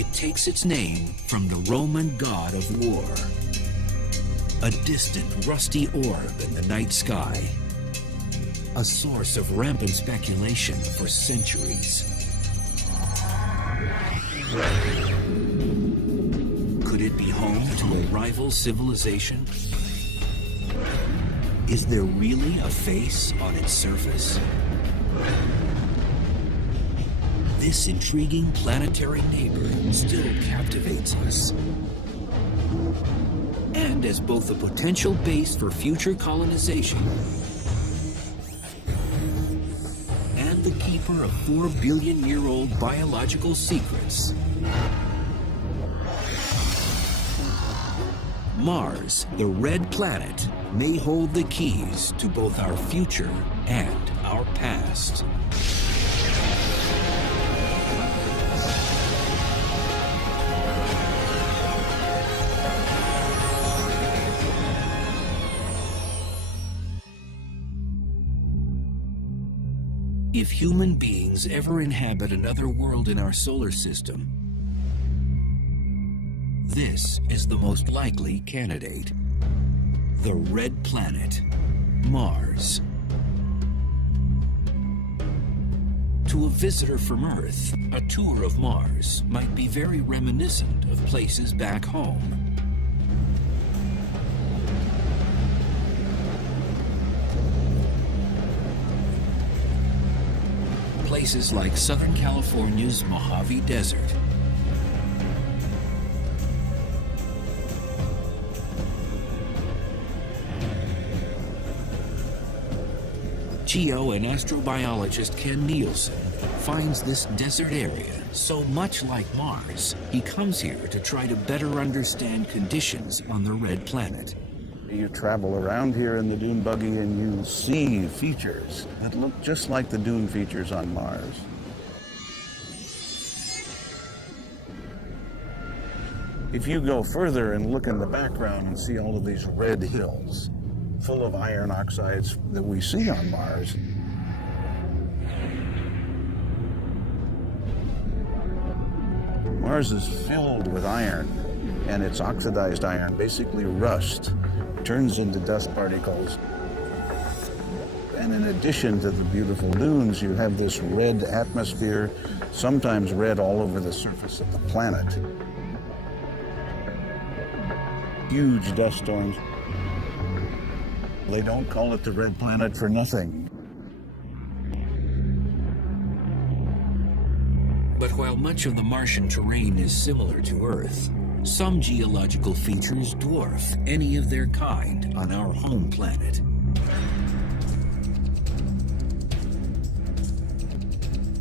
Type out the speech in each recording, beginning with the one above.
It takes its name from the Roman god of war. A distant, rusty orb in the night sky. A source of rampant speculation for centuries. Could it be home to a rival civilization? Is there really a face on its surface? This intriguing planetary neighbor still captivates us. And as both a potential base for future colonization and the keeper of 4-billion-year-old biological secrets, Mars, the red planet, may hold the keys to both our future and our past. If human beings ever inhabit another world in our solar system, this is the most likely candidate. The red planet, Mars. To a visitor from Earth, a tour of Mars might be very reminiscent of places back home. Places like Southern California's Mojave Desert, geo and astrobiologist Ken Nielsen finds this desert area so much like Mars, he comes here to try to better understand conditions on the red planet. You travel around here in the dune buggy and you see features that look just like the dune features on Mars. If you go further and look in the background and see all of these red hills full of iron oxides that we see on Mars, Mars is filled with iron, and it's oxidized iron, basically rust, turns into dust particles. And in addition to the beautiful dunes, you have this red atmosphere, sometimes red all over the surface of the planet. Huge dust storms. They don't call it the red planet for nothing. But while much of the Martian terrain is similar to Earth, some geological features dwarf any of their kind on our home planet.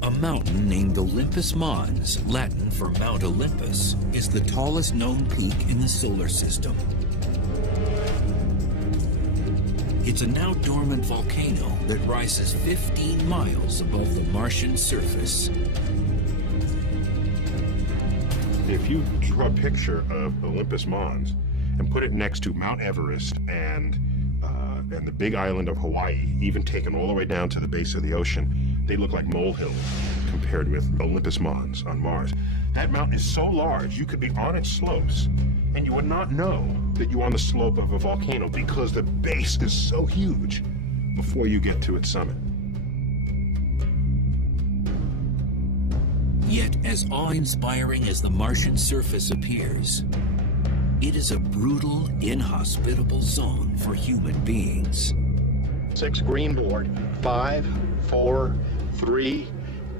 A mountain named Olympus Mons, Latin for Mount Olympus, is the tallest known peak in the solar system. It's a now dormant volcano that rises 15 miles above the Martian surface. If you draw a picture of Olympus Mons and put it next to Mount Everest and the big island of Hawaii, even taken all the way down to the base of the ocean, they look like molehills compared with Olympus Mons on Mars. That mountain is so large, you could be on its slopes and you would not know that you're on the slope of a volcano because the base is so huge before you get to its summit. Yet, as awe-inspiring as the Martian surface appears, it is a brutal, inhospitable zone for human beings. 6 green board, 5, 4, 3,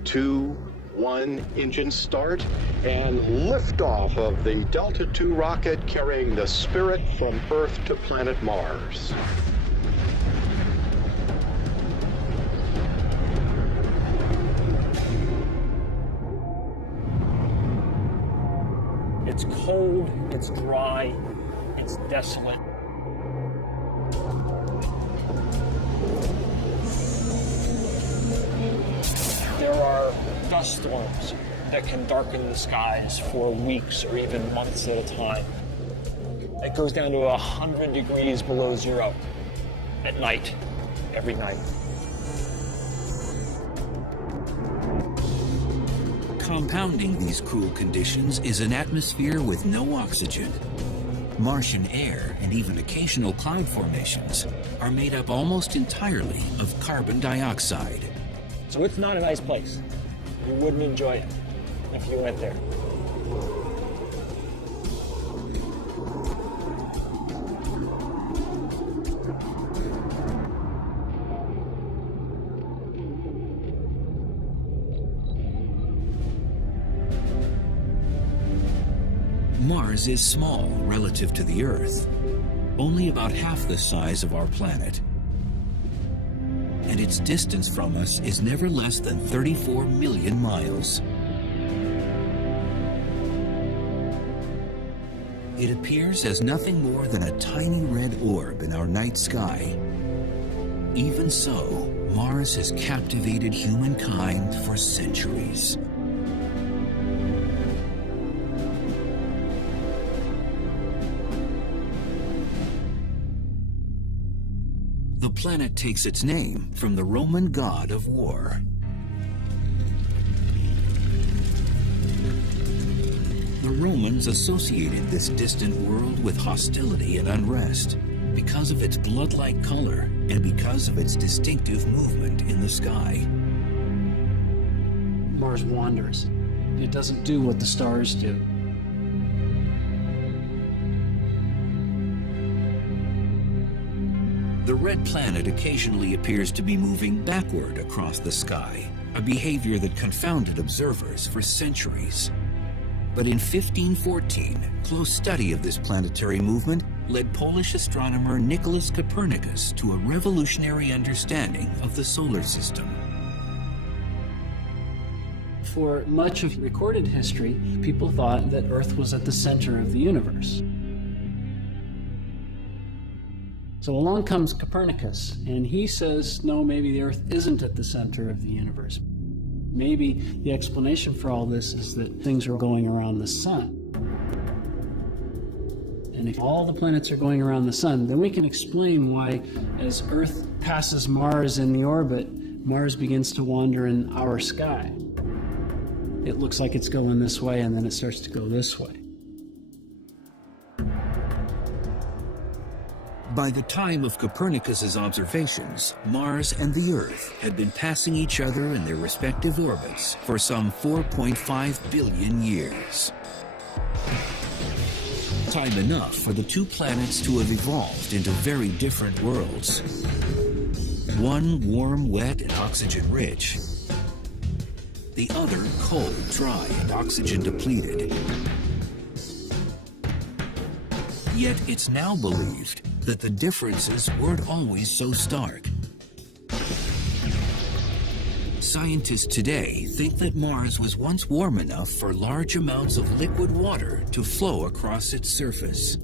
2, 1, engine start, and liftoff of the Delta II rocket carrying the Spirit from Earth to planet Mars. It's cold, it's dry, it's desolate. There are dust storms that can darken the skies for weeks or even months at a time. It goes down to 100 degrees below zero at night, every night. compounding these cruel conditions is an atmosphere with no oxygen. Martian air and even occasional cloud formations are made up almost entirely of carbon dioxide. So it's not a nice place. You wouldn't enjoy it if you went there. Mars is small relative to the Earth, only about half the size of our planet. And its distance from us is never less than 34 million miles. It appears as nothing more than a tiny red orb in our night sky. Even so, Mars has captivated humankind for centuries. The planet takes its name from the Roman god of war. The Romans associated this distant world with hostility and unrest because of its blood-like color and because of its distinctive movement in the sky. Mars wanders. It doesn't do what the stars do. The red planet occasionally appears to be moving backward across the sky, a behavior that confounded observers for centuries. But in 1514, close study of this planetary movement led Polish astronomer Nicholas Copernicus to a revolutionary understanding of the solar system. For much of recorded history, people thought that Earth was at the center of the universe. So along comes Copernicus, and he says, no, maybe the Earth isn't at the center of the universe. Maybe the explanation for all this is that things are going around the sun. And if all the planets are going around the sun, then we can explain why, as Earth passes Mars in the orbit, Mars begins to wander in our sky. It looks like it's going this way, and then it starts to go this way. By the time of Copernicus's observations, Mars and the Earth had been passing each other in their respective orbits for some 4.5 billion years. Time enough for the two planets to have evolved into very different worlds. One warm, wet, and oxygen-rich. The other cold, dry, and oxygen-depleted. Yet it's now believed that the differences weren't always so stark. Scientists today think that Mars was once warm enough for large amounts of liquid water to flow across its surface.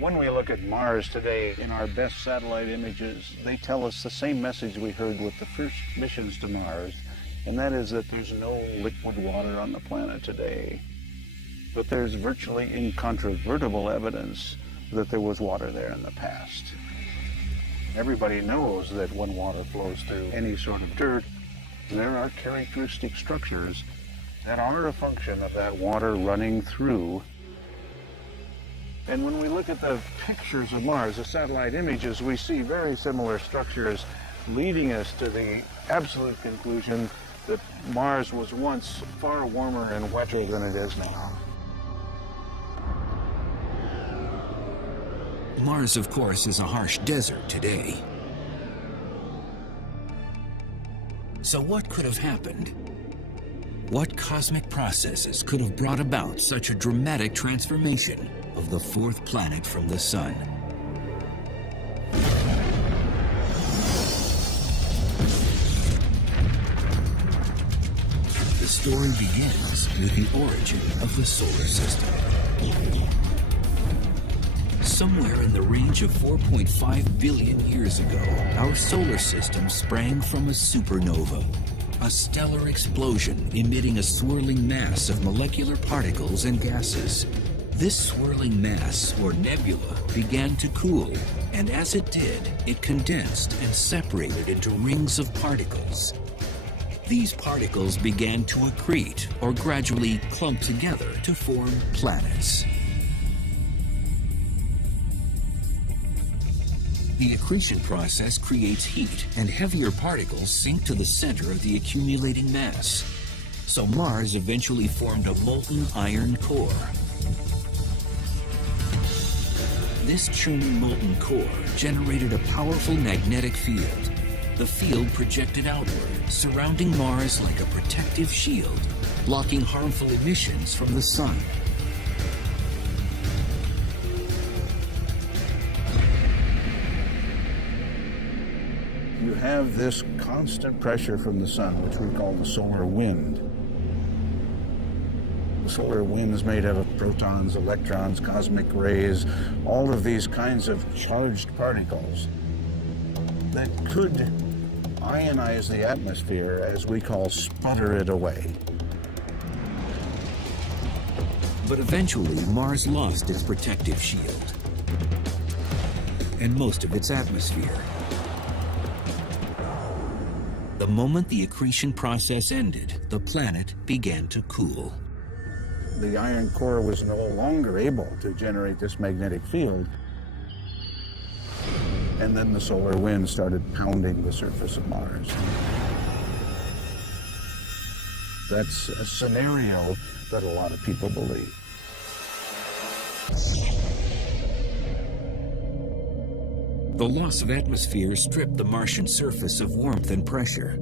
When we look at Mars today in our best satellite images, they tell us the same message we heard with the first missions to Mars, and that is that there's no liquid water on the planet today. But there's virtually incontrovertible evidence that there was water there in the past. Everybody knows that when water flows through any sort of dirt, there are characteristic structures that are a function of that water running through. And when we look at the pictures of Mars, the satellite images, we see very similar structures leading us to the absolute conclusion that Mars was once far warmer and wetter than it is now. Mars, of course, is a harsh desert today. So what could have happened? What cosmic processes could have brought about such a dramatic transformation of the fourth planet from the Sun? The story begins with the origin of the solar system. Somewhere in the range of 4.5 billion years ago, our solar system sprang from a supernova, a stellar explosion emitting a swirling mass of molecular particles and gases. This swirling mass, or nebula, began to cool, and as it did, it condensed and separated into rings of particles. These particles began to accrete or gradually clump together to form planets. The accretion process creates heat, and heavier particles sink to the center of the accumulating mass. So Mars eventually formed a molten iron core. This churning molten core generated a powerful magnetic field. The field projected outward, surrounding Mars like a protective shield, blocking harmful emissions from the sun. You have this constant pressure from the sun, which we call the solar wind. The solar wind is made out of protons, electrons, cosmic rays, all of these kinds of charged particles that could ionize the atmosphere, as we call sputter it away. But eventually, Mars lost its protective shield and most of its atmosphere. The moment the accretion process ended, the planet began to cool. The iron core was no longer able to generate this magnetic field, and then the solar wind started pounding the surface of Mars. That's a scenario that a lot of people believe. The loss of atmosphere stripped the Martian surface of warmth and pressure.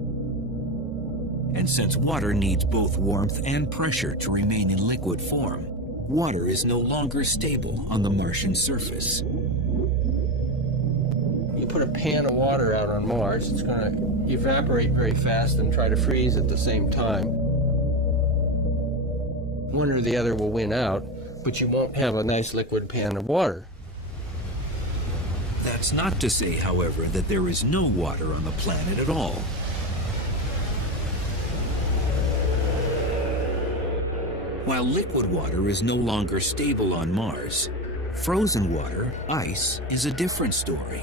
And since water needs both warmth and pressure to remain in liquid form, water is no longer stable on the Martian surface. You put a pan of water out on Mars, it's going to evaporate very fast and try to freeze at the same time. One or the other will win out, but you won't have a nice liquid pan of water. That's not to say, however, that there is no water on the planet at all. While liquid water is no longer stable on Mars, frozen water, ice, is a different story.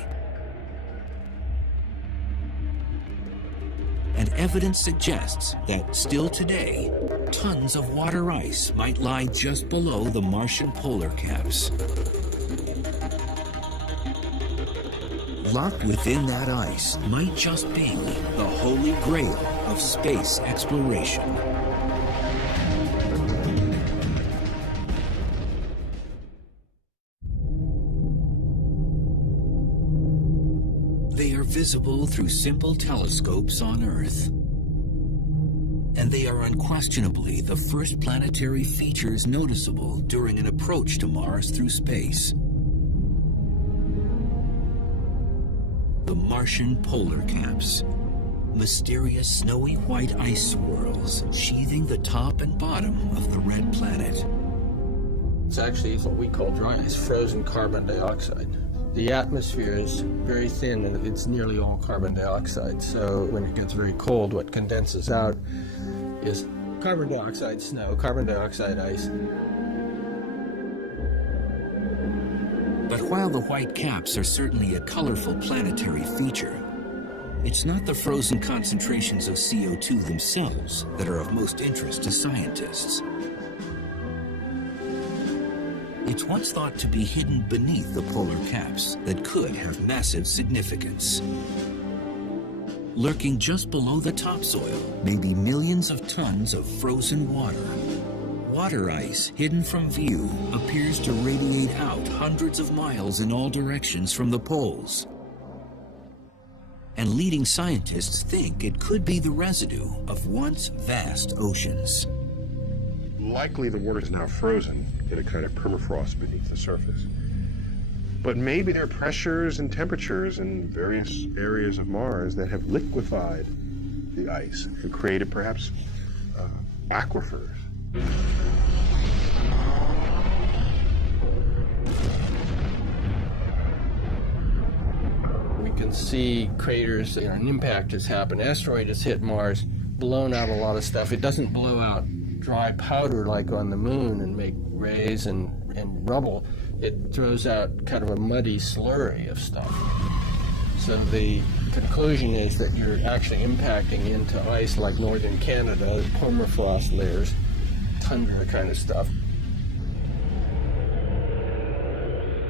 And evidence suggests that still today, tons of water ice might lie just below the Martian polar caps. Locked within that ice might just be the holy grail of space exploration. They are visible through simple telescopes on Earth. And they are unquestionably the first planetary features noticeable during an approach to Mars through space. The Martian polar caps. Mysterious snowy white ice swirls sheathing the top and bottom of the red planet. It's actually what we call dry ice, frozen carbon dioxide. The atmosphere is very thin and it's nearly all carbon dioxide. So when it gets very cold, what condenses out is carbon dioxide snow, carbon dioxide ice. But while the white caps are certainly a colorful planetary feature, it's not the frozen concentrations of CO2 themselves that are of most interest to scientists. It's what's thought to be hidden beneath the polar caps that could have massive significance. Lurking just below the topsoil may be millions of tons of frozen water. Water ice, hidden from view, appears to radiate out hundreds of miles in all directions from the poles. And leading scientists think it could be the residue of once vast oceans. Likely the water is now frozen in a kind of permafrost beneath the surface. But maybe there are pressures and temperatures in various areas of Mars that have liquefied the ice and created perhaps aquifers. We can see craters, an impact has happened. Asteroid has hit Mars, blown out a lot of stuff. It doesn't blow out dry powder like on the moon and make rays and rubble. It throws out kind of a muddy slurry of stuff. So the conclusion is that you're actually impacting into ice like northern Canada, permafrost layers, tundra kind of stuff.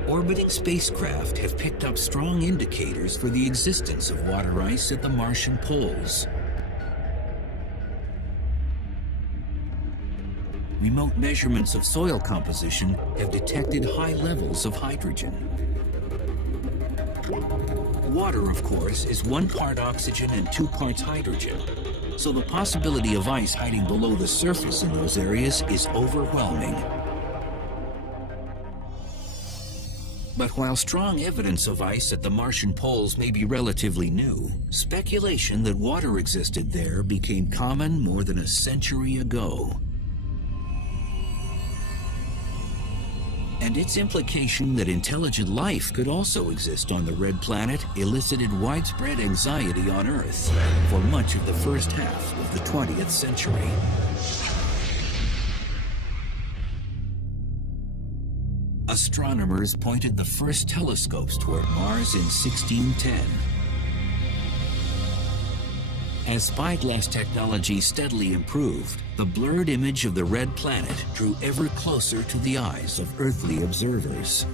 Orbiting spacecraft have picked up strong indicators for the existence of water ice at the Martian poles. Remote measurements of soil composition have detected high levels of hydrogen. Water, of course, is 1 part oxygen and 2 parts hydrogen, so the possibility of ice hiding below the surface in those areas is overwhelming. But while strong evidence of ice at the Martian poles may be relatively new, speculation that water existed there became common more than a century ago. And its implication that intelligent life could also exist on the Red Planet elicited widespread anxiety on Earth for much of the first half of the 20th century. Astronomers pointed the first telescopes toward Mars in 1610. As spyglass technology steadily improved, the blurred image of the Red Planet drew ever closer to the eyes of earthly observers.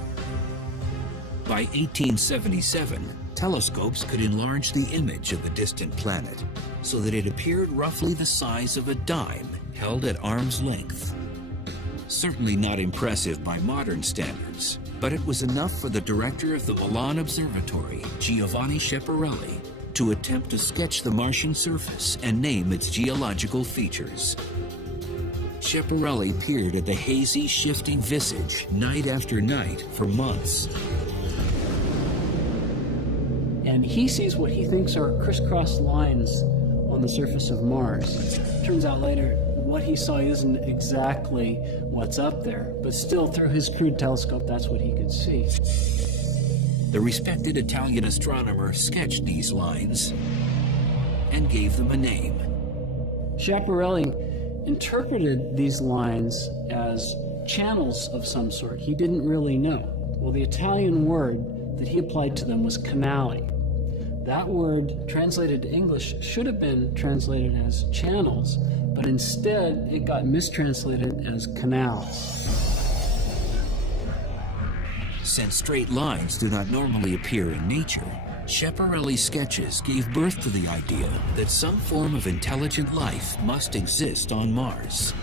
By 1877, telescopes could enlarge the image of the distant planet so that it appeared roughly the size of a dime held at arm's length. Certainly not impressive by modern standards, but it was enough for the director of the Milan Observatory, Giovanni Schiaparelli, to attempt to sketch the Martian surface and name its geological features. Schiaparelli peered at the hazy, shifting visage night after night for months. And he sees what he thinks are crisscross lines on the surface of Mars. Turns out later, what he saw isn't exactly what's up there, but still through his crude telescope, that's what he could see. The respected Italian astronomer sketched these lines and gave them a name. Schiaparelli interpreted these lines as channels of some sort. He didn't really know. Well, the Italian word that he applied to them was canali. That word, translated to English, should have been translated as channels, but instead it got mistranslated as canals. Since straight lines do not normally appear in nature, Schiaparelli's sketches gave birth to the idea that some form of intelligent life must exist on Mars.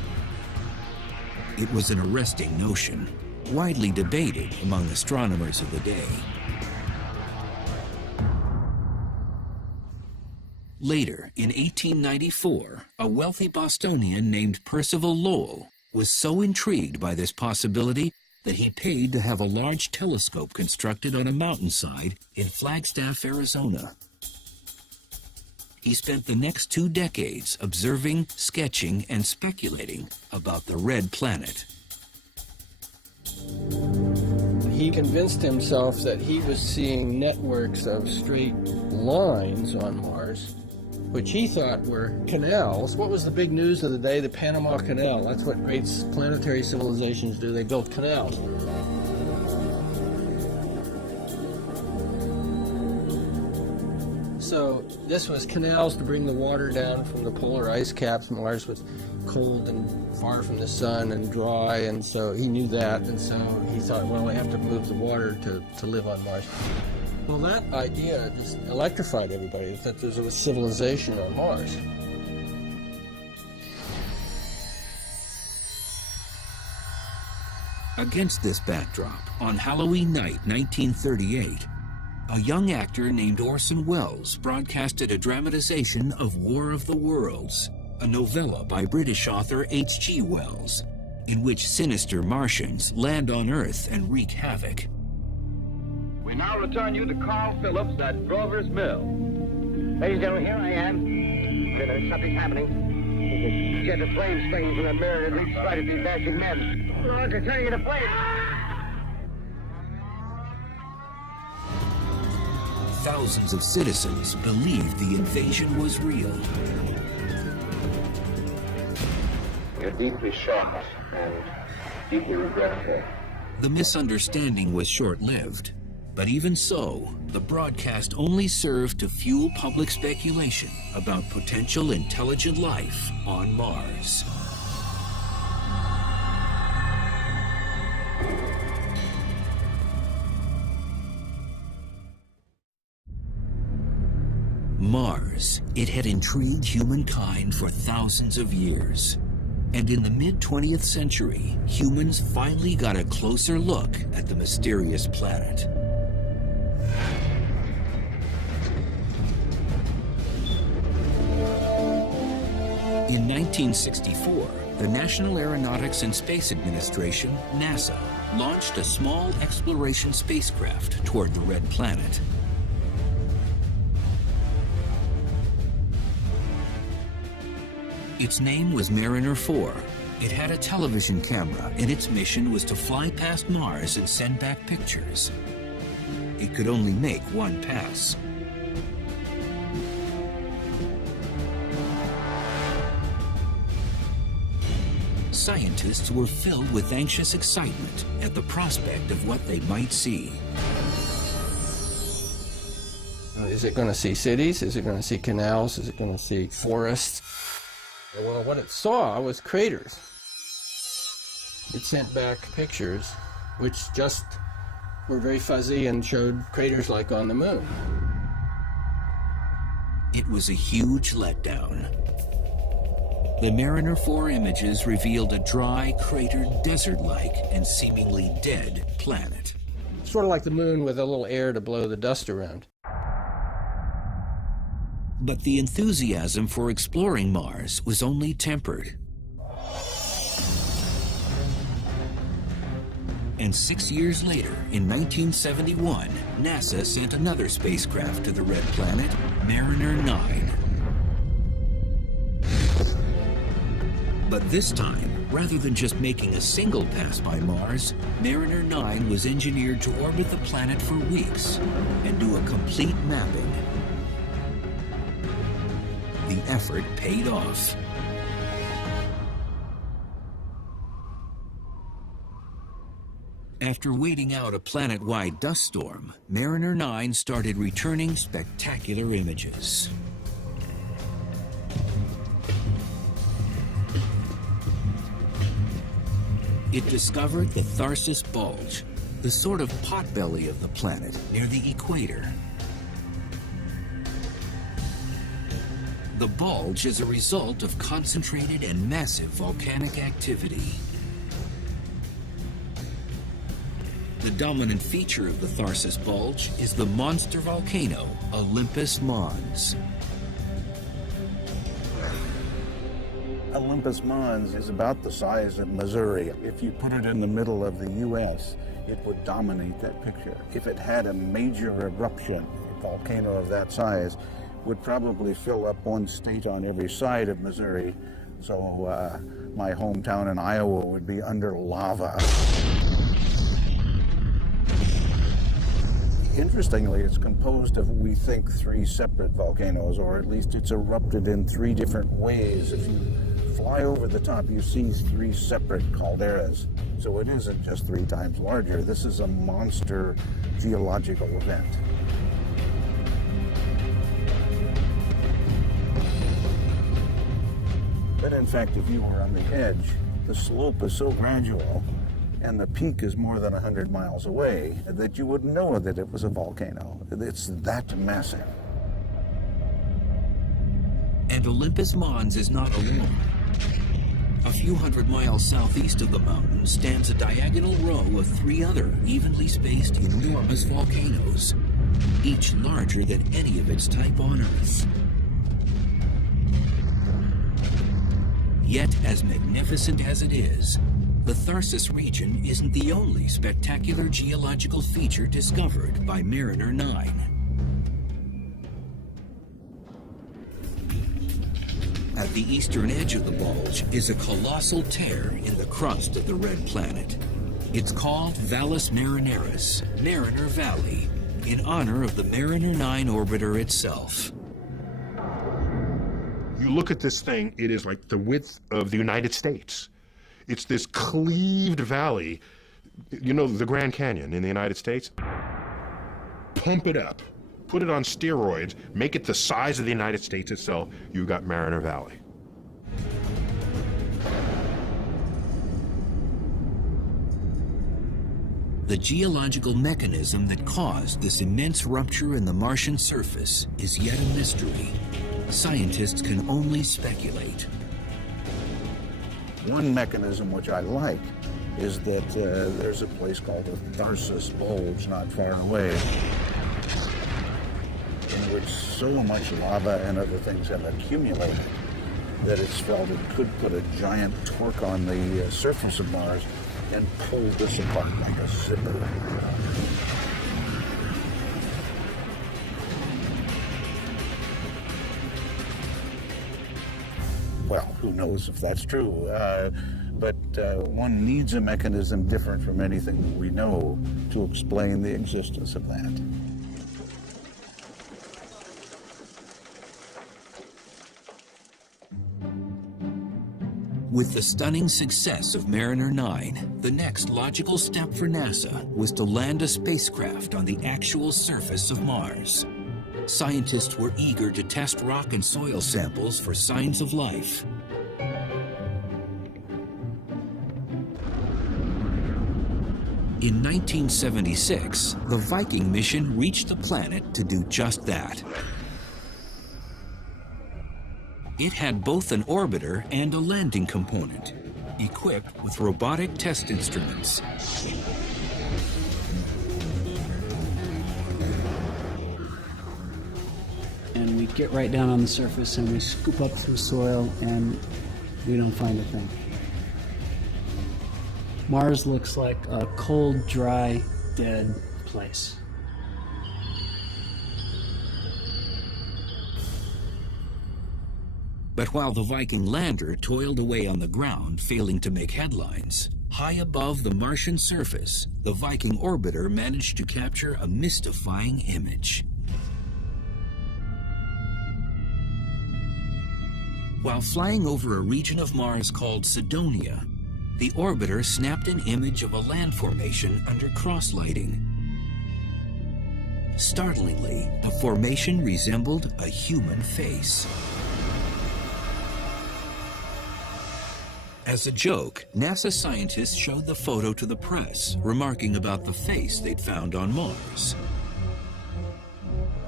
It was an arresting notion, widely debated among astronomers of the day. Later, in 1894, a wealthy Bostonian named Percival Lowell was so intrigued by this possibility that he paid to have a large telescope constructed on a mountainside in Flagstaff, Arizona. He spent the next 2 decades observing, sketching, and speculating about the Red Planet. He convinced himself that he was seeing networks of straight lines on Mars, which he thought were canals. What was the big news of the day? The Panama Canal. That's what great planetary civilizations do. They build canals. So this was canals to bring the water down from the polar ice caps. Mars was cold and far from the sun and dry, and so he knew that, and so he thought, well, we have to move the water to live on Mars. Well, that idea just electrified everybody, that there was a civilization on Mars. Against this backdrop, on Halloween night 1938, a young actor named Orson Welles broadcasted a dramatization of War of the Worlds, a novella by British author H.G. Wells, in which sinister Martians land on Earth and wreak havoc. We now return you to Carl Phillips at Grover's Mill. Ladies and gentlemen, here I am. Something's happening. You can get the flame spraying from the mirror and reach right at these dashing men. Look, they're turning into flames. Thousands of citizens believed the invasion was real. We're deeply shocked and deeply regretful. The misunderstanding was short-lived, But even so, the broadcast only served to fuel public speculation about potential intelligent life on Mars. Mars, it had intrigued humankind for thousands of years. And in the mid-20th century, humans finally got a closer look at the mysterious planet. In 1964, the National Aeronautics and Space Administration, NASA, launched a small exploration spacecraft toward the Red Planet. Its name was Mariner 4. It had a television camera, and its mission was to fly past Mars and send back pictures. It could only make one pass. Scientists were filled with anxious excitement at the prospect of what they might see. Is it going to see cities? Is it going to see canals? Is it going to see forests? Well, what it saw was craters. It sent back pictures which just were very fuzzy and showed craters like on the moon. It was a huge letdown. The Mariner 4 images revealed a dry, cratered, desert-like, and seemingly dead planet. Sort of like the moon with a little air to blow the dust around. But the enthusiasm for exploring Mars was only tempered. And 6 years later, in 1971, NASA sent another spacecraft to the Red Planet, Mariner 9. But this time, rather than just making a single pass by Mars, Mariner 9 was engineered to orbit the planet for weeks and do a complete mapping. The effort paid off. After waiting out a planet-wide dust storm, Mariner 9 started returning spectacular images. It discovered the Tharsis Bulge, the sort of potbelly of the planet near the equator. The bulge is a result of concentrated and massive volcanic activity. The dominant feature of the Tharsis Bulge is the monster volcano, Olympus Mons. Olympus Mons is about the size of Missouri. If you put it in the middle of the U.S., it would dominate that picture. If it had a major eruption, a volcano of that size would probably fill up one state on every side of Missouri. So my hometown in Iowa would be under lava. Interestingly, it's composed of, we think, 3 separate volcanoes, or at least it's erupted in 3 different ways. If you fly over the top, you see 3 separate calderas. So it isn't just 3 times larger. This is a monster geological event. But in fact, if you were on the edge, the slope is so gradual and the peak is more than 100 miles away that you wouldn't know that it was a volcano. It's that massive. And Olympus Mons is not alone. A few hundred miles southeast of the mountain stands a diagonal row of 3 other evenly spaced enormous volcanoes, each larger than any of its type on Earth. Yet, as magnificent as it is, the Tharsis region isn't the only spectacular geological feature discovered by Mariner 9. At the eastern edge of the bulge is a colossal tear in the crust of the Red Planet. It's called Valles Marineris, Mariner Valley, in honor of the Mariner 9 orbiter itself. You look at this thing, it is like the width of the United States. It's this cleaved valley. You know the Grand Canyon in the United States? pump it up, put it on steroids, make it the size of the United States itself, you got Mariner Valley. The geological mechanism that caused this immense rupture in the Martian surface is yet a mystery. Scientists can only speculate. One mechanism which I like is that there's a place called the Tharsis Bulge not far away, in which so much lava and other things have accumulated that it's felt it could put a giant torque on the surface of Mars and pull this apart like a zipper. Well, who knows if that's true, but one needs a mechanism different from anything we know to explain the existence of that. With the stunning success of Mariner 9, the next logical step for NASA was to land a spacecraft on the actual surface of Mars. Scientists were eager to test rock and soil samples for signs of life. In 1976, the Viking mission reached the planet to do just that. It had both an orbiter and a landing component, equipped with robotic test instruments. And we get right down on the surface and we scoop up some soil and we don't find a thing. Mars looks like a cold, dry, dead place. But while the Viking lander toiled away on the ground, failing to make headlines, high above the Martian surface, the Viking orbiter managed to capture a mystifying image. While flying over a region of Mars called Cydonia, the orbiter snapped an image of a land formation under cross-lighting. Startlingly, the formation resembled a human face. As a joke, NASA scientists showed the photo to the press, remarking about the face they'd found on Mars.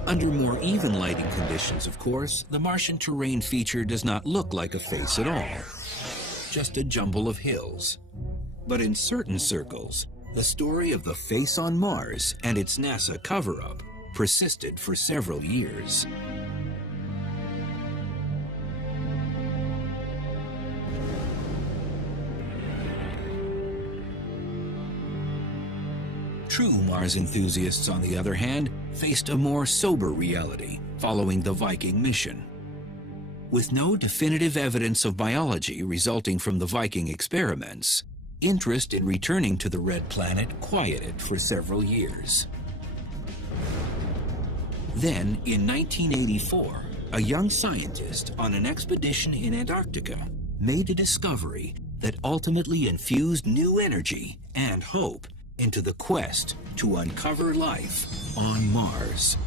Under more even lighting conditions, of course, the Martian terrain feature does not look like a face at all, just a jumble of hills. But in certain circles, the story of the face on Mars and its NASA cover-up persisted for several years. True Mars enthusiasts, on the other hand, faced a more sober reality following the Viking mission. With no definitive evidence of biology resulting from the Viking experiments, interest in returning to the Red Planet quieted for several years. Then, in 1984, a young scientist on an expedition in Antarctica made a discovery that ultimately infused new energy and hope into the quest to uncover life on Mars.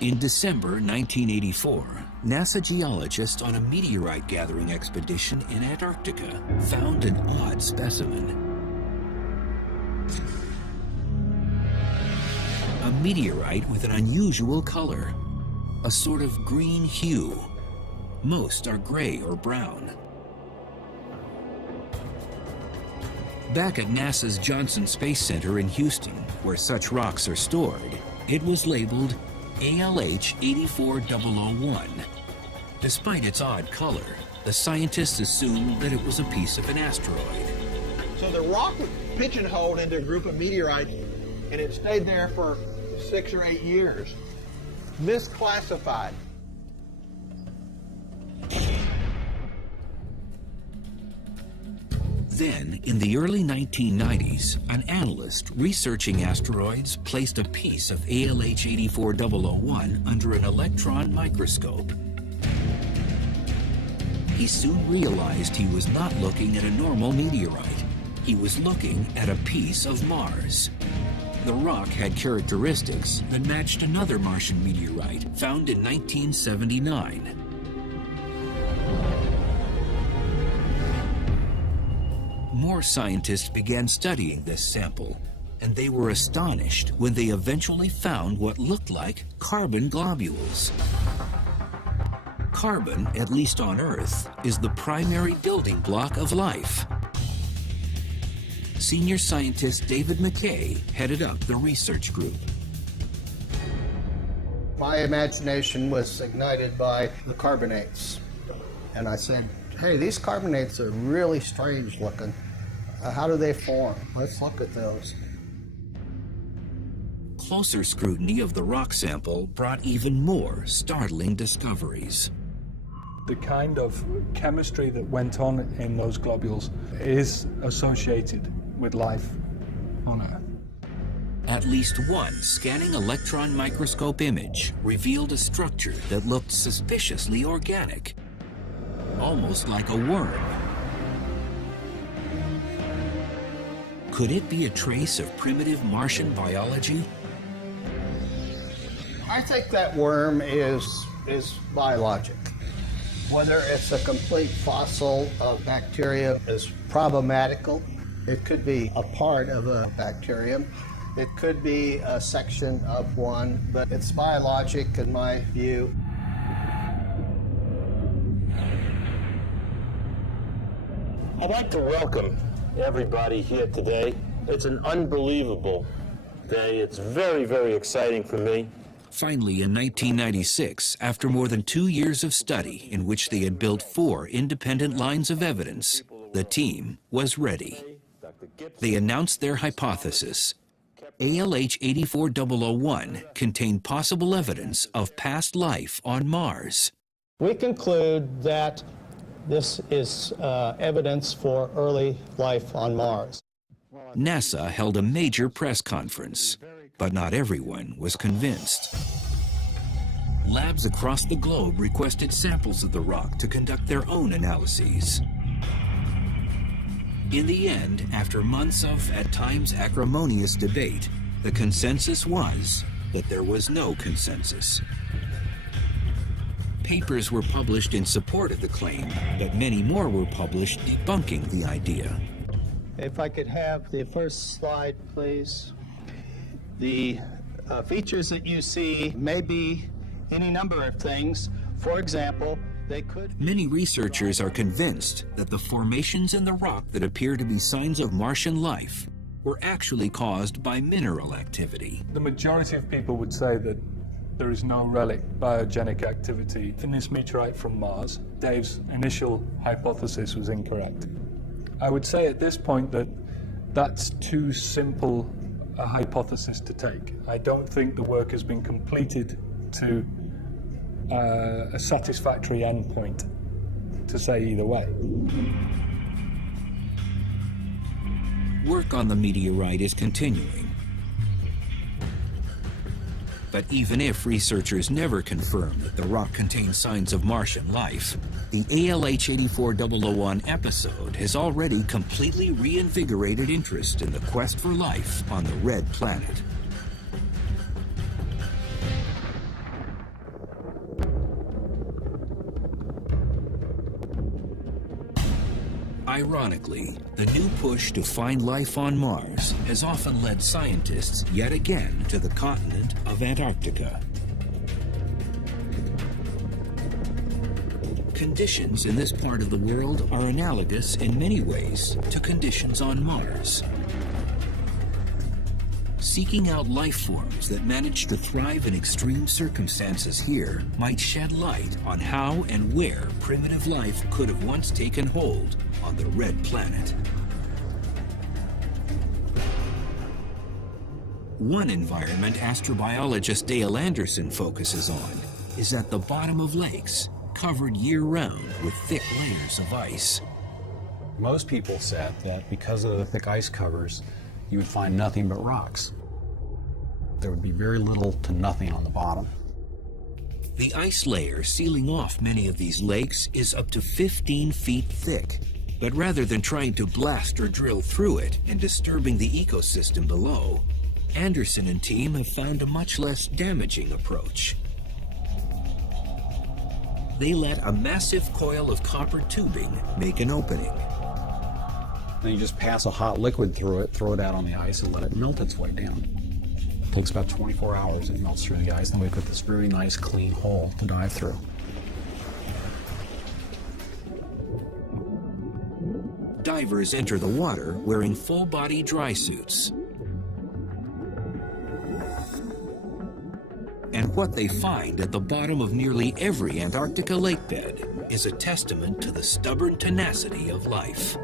In December 1984, NASA geologists on a meteorite gathering expedition in Antarctica found an odd specimen. A meteorite with an unusual color, a sort of green hue. Most are gray or brown. Back at NASA's Johnson Space Center in Houston, where such rocks are stored, it was labeled ALH 84001. Despite its odd color, the scientists assumed that it was a piece of an asteroid. So the rock was pigeonholed into a group of meteorites, and it stayed there for 6 or 8 years. Misclassified. Then, in the early 1990s, an analyst researching asteroids placed a piece of ALH 84001 under an electron microscope. he soon realized he was not looking at a normal meteorite. He was looking at a piece of Mars. The rock had characteristics that matched another Martian meteorite found in 1979. More scientists began studying this sample, and they were astonished when they eventually found what looked like carbon globules. Carbon, at least on Earth, is the primary building block of life. Senior scientist David McKay headed up the research group. My imagination was ignited by the carbonates. And I said, hey, these carbonates are really strange looking. How do they form? Let's look at those. Closer scrutiny of the rock sample brought even more startling discoveries. The kind of chemistry that went on in those globules is associated with life on Earth. At least one scanning electron microscope image revealed a structure that looked suspiciously organic, almost like a worm. Could it be a trace of primitive Martian biology? I think that worm is biologic. Whether it's a complete fossil of bacteria is problematical. It could be a part of a bacterium. It could be a section of one, but it's biologic in my view. I'd like to welcome everybody here today. It's an unbelievable day. It's very, very exciting for me. Finally, in 1996, after more than 2 years of study in which they had built 4 independent lines of evidence, the team was ready. They announced their hypothesis. ALH 84001 contained possible evidence of past life on Mars. We conclude that this is evidence for early life on Mars. NASA held a major press conference, but not everyone was convinced. Labs across the globe requested samples of the rock to conduct their own analyses. In the end, after months of, at times, acrimonious debate, the consensus was that there was no consensus. Papers were published in support of the claim, but many more were published debunking the idea. If I could have the first slide, please. The features that you see may be any number of things. For example, they could... Many researchers are convinced that the formations in the rock that appear to be signs of Martian life were actually caused by mineral activity. The majority of people would say that there is no relic biogenic activity in this meteorite from Mars. Dave's initial hypothesis was incorrect. I would say at this point that that's too simple a hypothesis to take. I don't think the work has been completed to a satisfactory endpoint to say either way. Work on the meteorite is continuing. But even if researchers never confirm that the rock contains signs of Martian life, the ALH 84001 episode has already completely reinvigorated interest in the quest for life on the Red Planet. Ironically, the new push to find life on Mars has often led scientists yet again to the continent of Antarctica. Conditions in this part of the world are analogous in many ways to conditions on Mars. Seeking out life forms that manage to thrive in extreme circumstances here might shed light on how and where primitive life could have once taken hold on the Red Planet. One environment astrobiologist Dale Anderson focuses on is at the bottom of lakes, covered year-round with thick layers of ice. Most people said that because of the thick ice covers, you would find nothing but rocks. There would be very little to nothing on the bottom. The ice layer sealing off many of these lakes is up to 15 feet thick. But rather than trying to blast or drill through it and disturbing the ecosystem below, Anderson and team have found a much less damaging approach. They let a massive coil of copper tubing make an opening. Then you just pass a hot liquid through it, throw it out on the ice, and let it melt its way down. It takes about 24 hours. It melts through the ice, and then we've got this very nice, clean hole to dive through. Divers enter the water wearing full-body dry suits. And what they find at the bottom of nearly every Antarctica lake bed is a testament to the stubborn tenacity of life.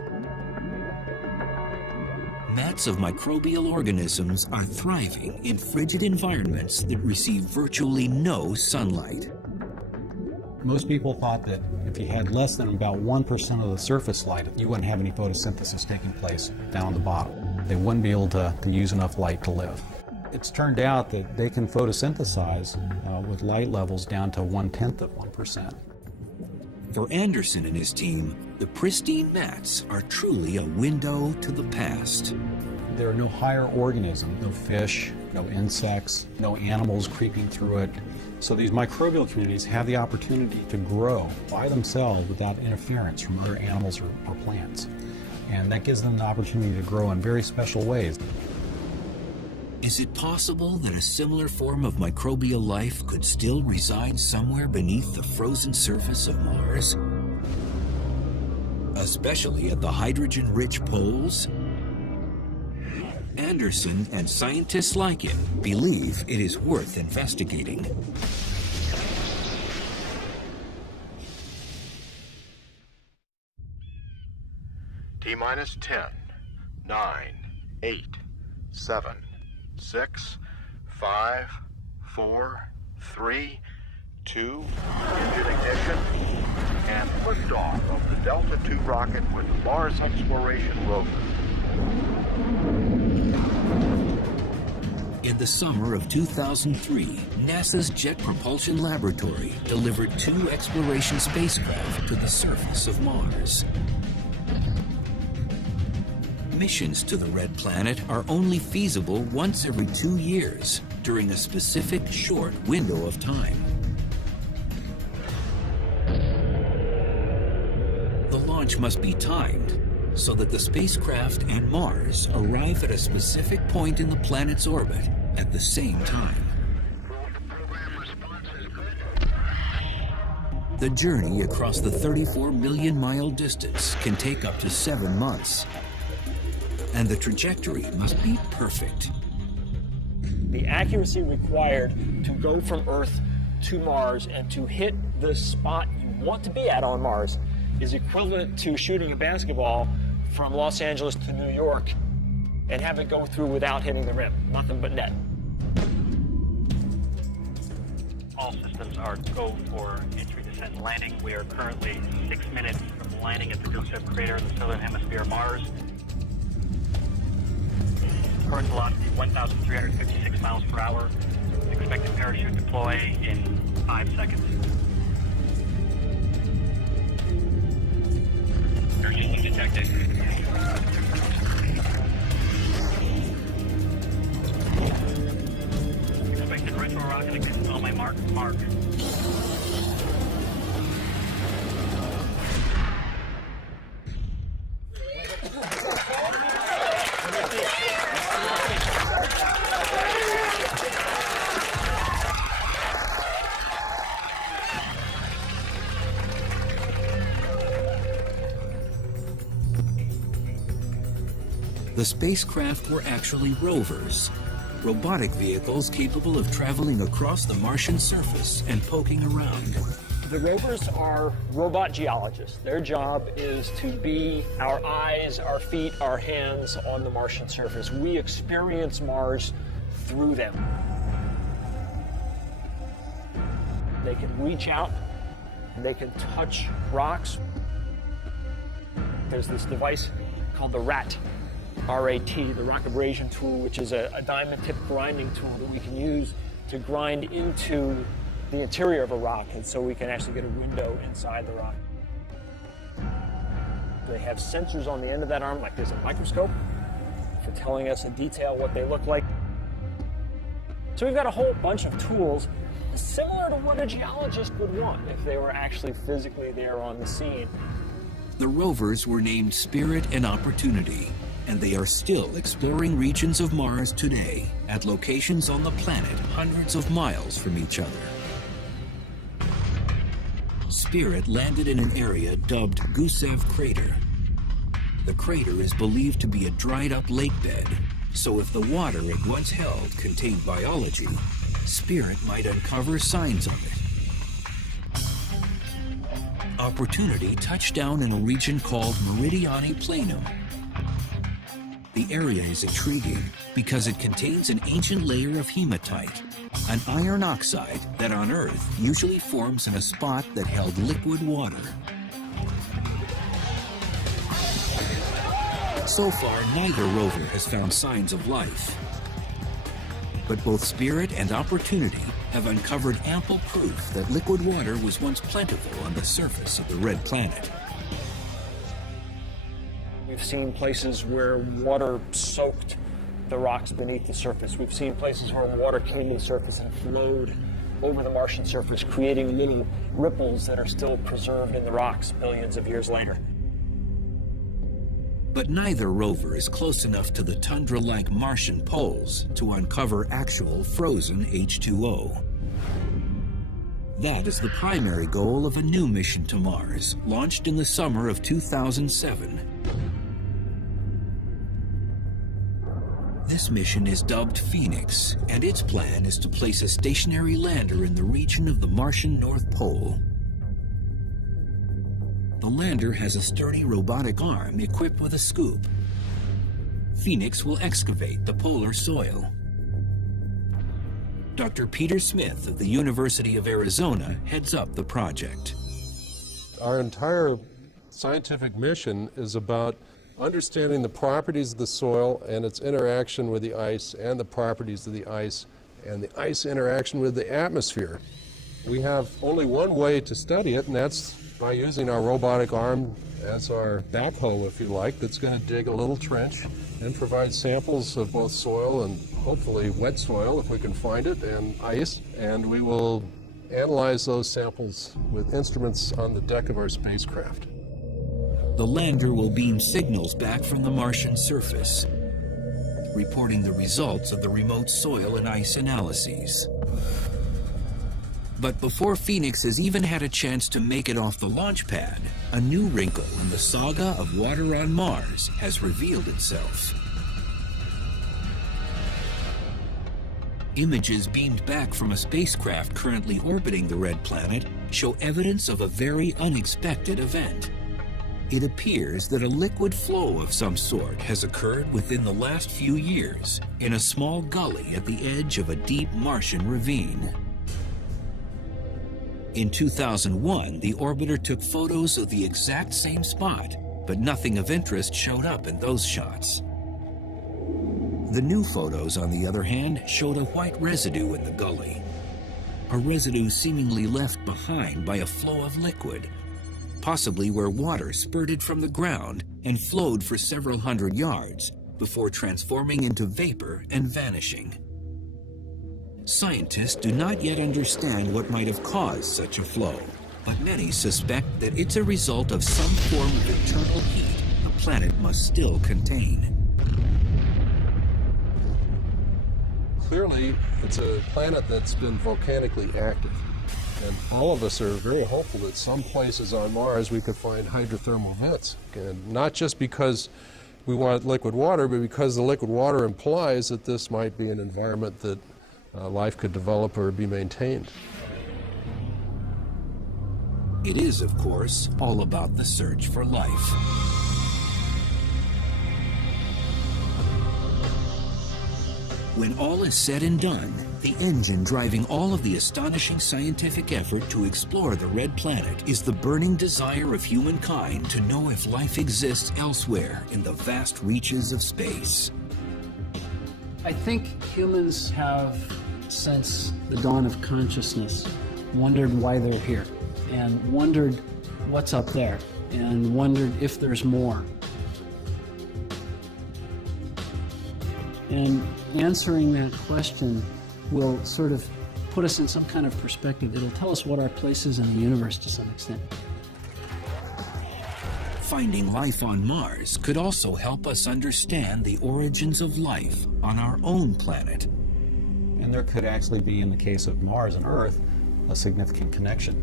Mats of microbial organisms are thriving in frigid environments that receive virtually no sunlight. Most people thought that if you had less than about 1% of the surface light, you wouldn't have any photosynthesis taking place down at the bottom. They wouldn't be able to use enough light to live. It's turned out that they can photosynthesize with light levels down to 1/10 of 1%. For Anderson and his team, the pristine mats are truly a window to the past. There are no higher organisms, no fish, no insects, no animals creeping through it. So these microbial communities have the opportunity to grow by themselves without interference from other animals or plants. And that gives them the opportunity to grow in very special ways. Is it possible that a similar form of microbial life could still reside somewhere beneath the frozen surface of Mars? Especially at the hydrogen-rich poles? Anderson and scientists like him believe it is worth investigating. T-minus 10, 9, 8, 7, 6, 5, 4, 3, 2, engine ignition, and liftoff of the Delta II rocket with the Mars Exploration Rover. In the summer of 2003, NASA's Jet Propulsion Laboratory delivered 2 exploration spacecraft to the surface of Mars. Missions to the Red Planet are only feasible once every 2 years during a specific short window of time. The launch must be timed so that the spacecraft and Mars arrive at a specific point in the planet's orbit at the same time. The journey across the 34 million mile distance can take up to 7 months. And the trajectory must be perfect. The accuracy required to go from Earth to Mars and to hit the spot you want to be at on Mars is equivalent to shooting a basketball from Los Angeles to New York and have it go through without hitting the rim. Nothing but net. All systems are go for entry, descent, and landing. We are currently 6 minutes from landing at the Gusev crater in the southern hemisphere of Mars. Current velocity 1,356 miles per hour. Expected parachute deploy in 5 seconds. Parachute detected. Expected retro rocket on my mark. The spacecraft were actually rovers, robotic vehicles capable of traveling across the Martian surface and poking around. The rovers are robot geologists. Their job is to be our eyes, our feet, our hands on the Martian surface. We experience Mars through them. They can reach out, they can touch rocks. There's this device called the RAT, R-A-T, the rock abrasion tool, which is a diamond tip grinding tool that we can use to grind into the interior of a rock, and so we can actually get a window inside the rock. They have sensors on the end of that arm, like there's a microscope, for telling us in detail what they look like. So we've got a whole bunch of tools similar to what a geologist would want if they were actually physically there on the scene. The rovers were named Spirit and Opportunity, and they are still exploring regions of Mars today at locations on the planet hundreds of miles from each other. Spirit landed in an area dubbed Gusev Crater. The crater is believed to be a dried-up lake bed, so if the water it once held contained biology, Spirit might uncover signs of it. Opportunity touched down in a region called Meridiani Planum. The area is intriguing because it contains an ancient layer of hematite, an iron oxide that on Earth usually forms in a spot that held liquid water. So far, neither rover has found signs of life. But both Spirit and Opportunity have uncovered ample proof that liquid water was once plentiful on the surface of the red planet. We've seen places where water soaked the rocks beneath the surface. We've seen places where water came to the surface and flowed over the Martian surface, creating little ripples that are still preserved in the rocks billions of years later. But neither rover is close enough to the tundra-like Martian poles to uncover actual frozen H2O. That is the primary goal of a new mission to Mars, launched in the summer of 2007. This mission is dubbed Phoenix, and its plan is to place a stationary lander in the region of the Martian North Pole. The lander has a sturdy robotic arm equipped with a scoop. Phoenix will excavate the polar soil. Dr. Peter Smith of the University of Arizona heads up the project. Our entire scientific mission is about understanding the properties of the soil and its interaction with the ice, and the properties of the ice and the ice interaction with the atmosphere. We have only one way to study it, and that's by using our robotic arm as our backhoe, if you like, that's going to dig a little trench and provide samples of both soil and hopefully wet soil, if we can find it, and ice. And we will analyze those samples with instruments on the deck of our spacecraft. The lander will beam signals back from the Martian surface, reporting the results of the remote soil and ice analyses. But before Phoenix has even had a chance to make it off the launch pad, a new wrinkle in the saga of water on Mars has revealed itself. Images beamed back from a spacecraft currently orbiting the red planet show evidence of a very unexpected event. It appears that a liquid flow of some sort has occurred within the last few years in a small gully at the edge of a deep Martian ravine. In 2001, the orbiter took photos of the exact same spot, but nothing of interest showed up in those shots. The new photos, on the other hand, showed a white residue in the gully. A residue seemingly left behind by a flow of liquid, possibly where water spurted from the ground and flowed for several hundred yards before transforming into vapor and vanishing. Scientists do not yet understand what might have caused such a flow, but many suspect that it's a result of some form of internal heat the planet must still contain. Clearly, it's a planet that's been volcanically active. And all of us are very hopeful that some places on Mars we could find hydrothermal vents. And not just because we want liquid water, but because the liquid water implies that this might be an environment that life could develop or be maintained. It is, of course, all about the search for life. When all is said and done, the engine driving all of the astonishing scientific effort to explore the red planet is the burning desire of humankind to know if life exists elsewhere in the vast reaches of space. I think humans have, since the dawn of consciousness, wondered why they're here, and wondered what's up there, and wondered if there's more. And answering that question will sort of put us in some kind of perspective. It'll tell us what our place is in the universe to some extent. Finding life on Mars could also help us understand the origins of life on our own planet. And there could actually be, in the case of Mars and Earth, a significant connection.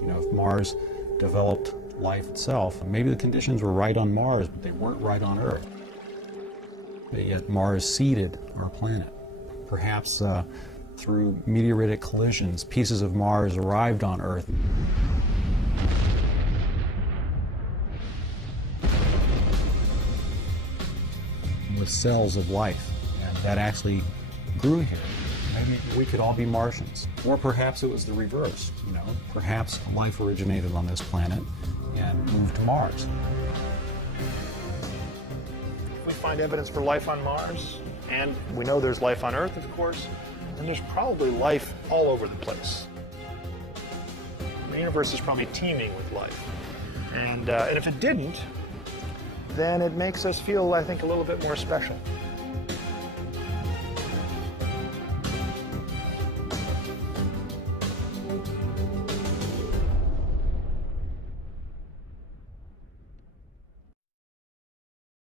You know, if Mars developed life itself, maybe the conditions were right on Mars, but they weren't right on Earth. But yet Mars seeded our planet. Perhaps through meteoritic collisions, pieces of Mars arrived on Earth. With cells of life, and that actually grew here. Maybe we could all be Martians. Or perhaps it was the reverse, you know. Perhaps life originated on this planet and moved to Mars. If we find evidence for life on Mars, and we know there's life on Earth, of course, then there's probably life all over the place. The universe is probably teeming with life. And if it didn't, then it makes us feel, I think, a little bit more special.